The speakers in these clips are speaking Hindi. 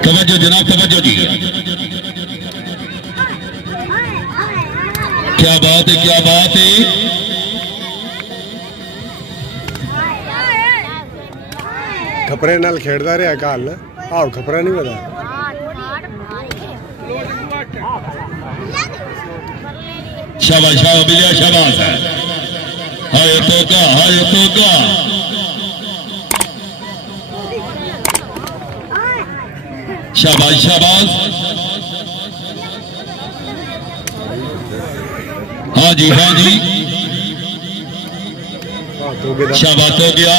तवज्जो जनाब, तवज्जो जी। क्या बात है, क्या बात है। खपरे नाल खेड़दा रहा कल आओ खपरा नहीं पता शाबाश शाबाश बिलिया शाबाश है। हाय तो क्या, हाय तो क्या। शाबाश शाबाश। हाँ जी हाँ जी शाबाश हो गया।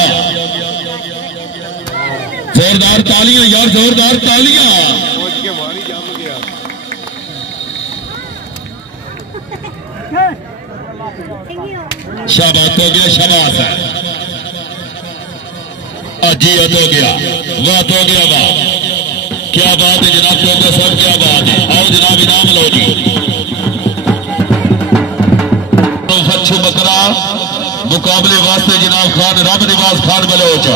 जोरदार तालियां यार, जोरदार तालियां। शाबाश हो गया, शाबाश है। जी हो गया, वाह हो गया, वाह क्या बात है जनाब, तो सब क्या बात है। आओ जनाब इनाम लो जी। अच्छू बकरा मुकाबले वास्ते जनाब खान रब निवास खान बलोचा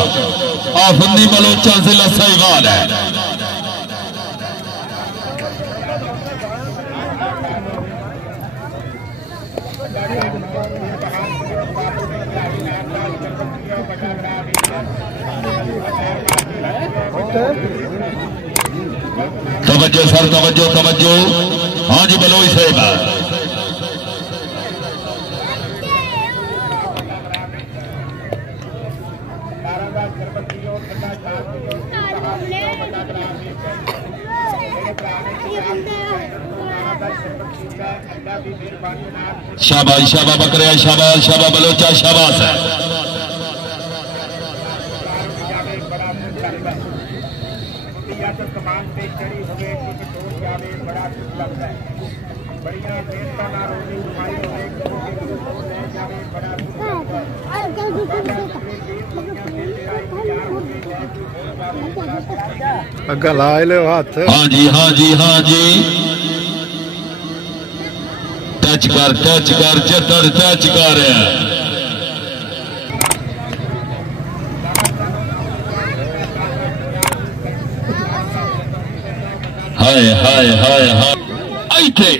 आफंदी बलोचा जिला साहिवाल है। तवज्जो सर, तवज्जो तवज्जो। हाँ जी बलोई साहिब। शाबाश शाबाश बकरे, शाबाश शाबाश बलोचा, शाबाश है। अग्गा ला लो हाथ। हाँ जी हाँ जी हाँ जी। टच कर चतर टच कर। हाय हाय हाय हाय आइते।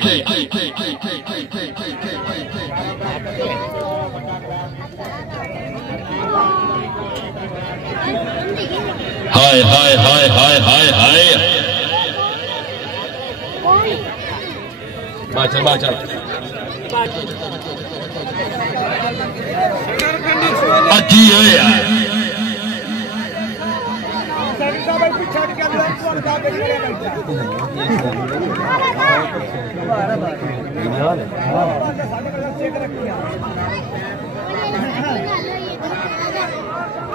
हाय हाय हाय हाय हाय हाय। बाचल बाचल अजी होया।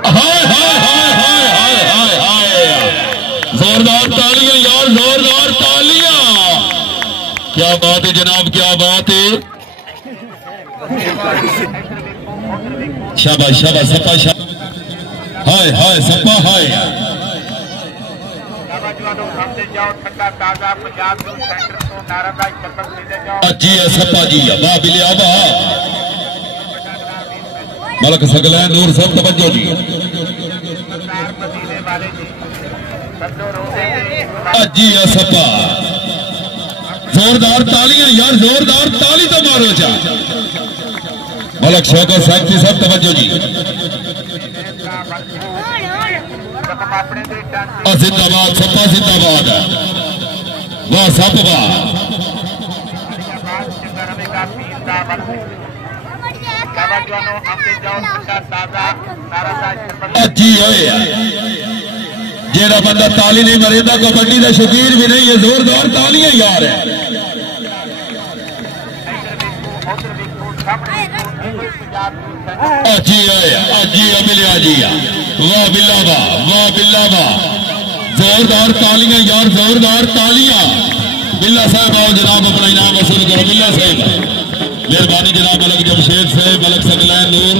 हाय हाय हाय हाय हाय हाय हाय। जोरदार तालियां यार, जोरदार तालियां। क्या बात है जनाब, क्या बात है। शाबाश शाबाश सपा शाबाश। हाय हाय सपा हाय। जी सपा जी वाह बिलिया वाह। मलक सकला नूर सब तवज्जो जी। जी सपा जोरदार तालियां यार, जोरदार ताली तो मारो जा। मलक शौकत साहब की सब तवज्जो जी। जिंदाबाद सपा जिंदाबाद। वाह सब वाह। जी होया। जेड़ा बंदा ताली नहीं मरेंदा कबड्डी का शौकीन भी नहीं है। जोरदार तालियां यार है। जी मिलिया जी वाह बिल्ला वाह, वाह बिल्ला वाह। जोरदार तालियां यार, जोरदार तालियां। बिल्ला साहब आओ जनाब अपना इनाम वसूल करो। बिल्ला साहब मेहरबानी जनाब। मलक जमशेद साहब, मलक सकला नूर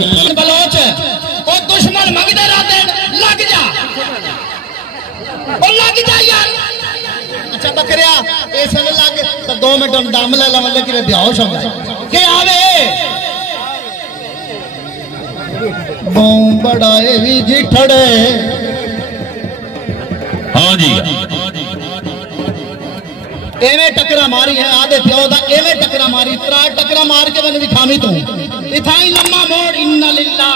लग जा यार। अच्छा बकरिया इस समय लग तो 2 मिनट दम ले ला मतलब कि बेहोश हो गया के आवे बूम बड़ाए भी जी ठड़े। हाँ जी एवें टकरा मारी है आधे प्यो दा एवें टकरा मारी 3 टकरा मार के मैंने विखामी तू इथाई लम्मा मोड़ इन्ना लिल्लाह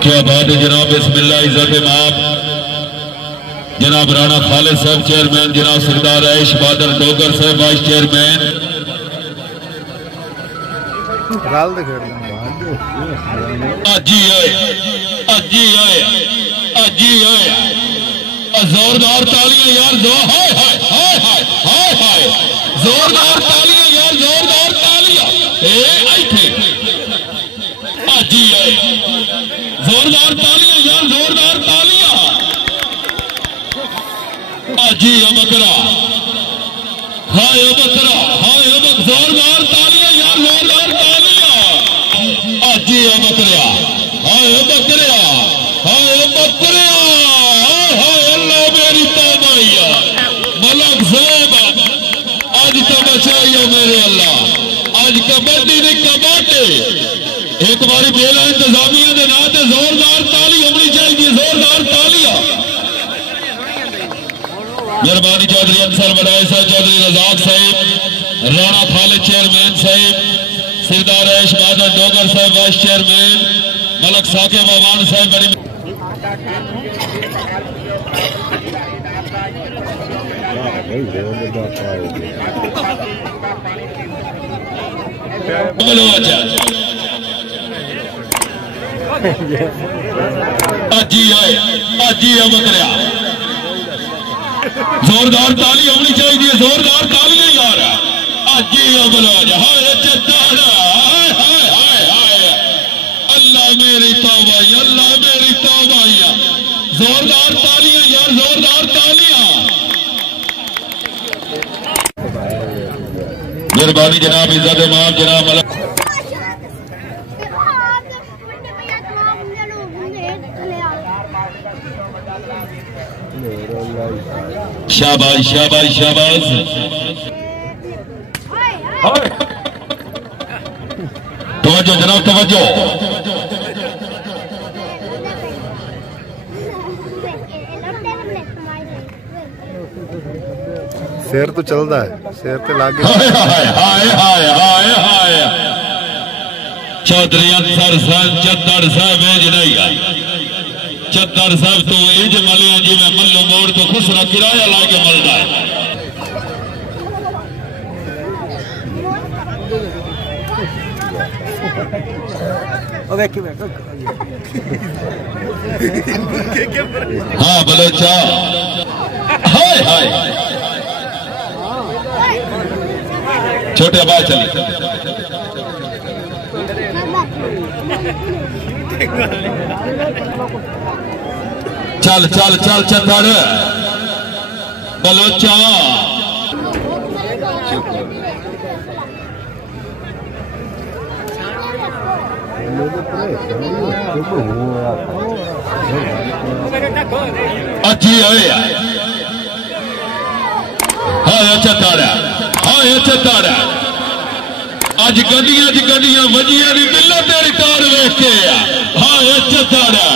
क्या बात है जनाब। बिस्मिल्लाह इज़्ज़त माप जनाब राणा खालिद साहब चेयरमैन, जनाब सरदार ऐश बहादुर डोगर साहब वाइस चेयरमैन। जोरदार तालियां यार, हाय हाय हाय हाय हाय हाय, जोरदार तालियां यार, जोरदार तालियां। जी है जोरदार तालियां यार, जोरदार तालियां। जी बकरा, हाय बकरा, हाय जोरदार तालियां यार, जोरदार तालियां। जी बकरिया, हाय बकरिया, हाय बकरिया, हाय अल्लाह मेरी तौबा मलक साहब आज तो बचाइए मेरे अल्लाह। आज कबड्डी ने कबाटे एक बारी बेला इंतजामिया के नाम से जोरदार ताली होनी चाहिए, जोरदार तालियां। मेहरबानी चौधरी अंसर बड़ाई साहब, चौधरी रजाक साहिब, राणा खालिद चेयरमैन साहिब, सरदार ऐश बहादुर डोगर साहब वाइस चेयरमैन, मलक साकिब अवान साहब बड़ी जी बकरिया, जोरदार ताली होनी चाहिए, जोरदार तालियां यार। जी बलोज, हाय चद्दार, हाय हाय हाय हाय, अल्लाह मेरी तौबा, अल्लाह मेरी तौबा। जोरदार तालियां यार, जोरदार तालियां। मेहरबानी जनाब इज्जत माफ जनाब मलक। शाबाश शाबाश शाबाश। तवज्जो जनाब तवज्जो। शेर तो चलता है, शेर तो लागे। हाय हाय हाय हाय हाय हाय, चौधरी अंसर साहब चद्दर साहब भेज नहीं गए। चद्दर साहब तो इंज मलिया जिवें मल्लो मोड़ तो खुसरा किराया ला के मलदा है। हाँ बलोचा, हाय हाय छोटे आवाज चली। चल चल चल चंदर बलोचा। अच्छी है हाय अच्छा तारा, हाय अच्छा तारा। अज गड्डियां च गड्डियां वजियां दी मिलो तेरी तार वेख के हाय अच्छा तारा।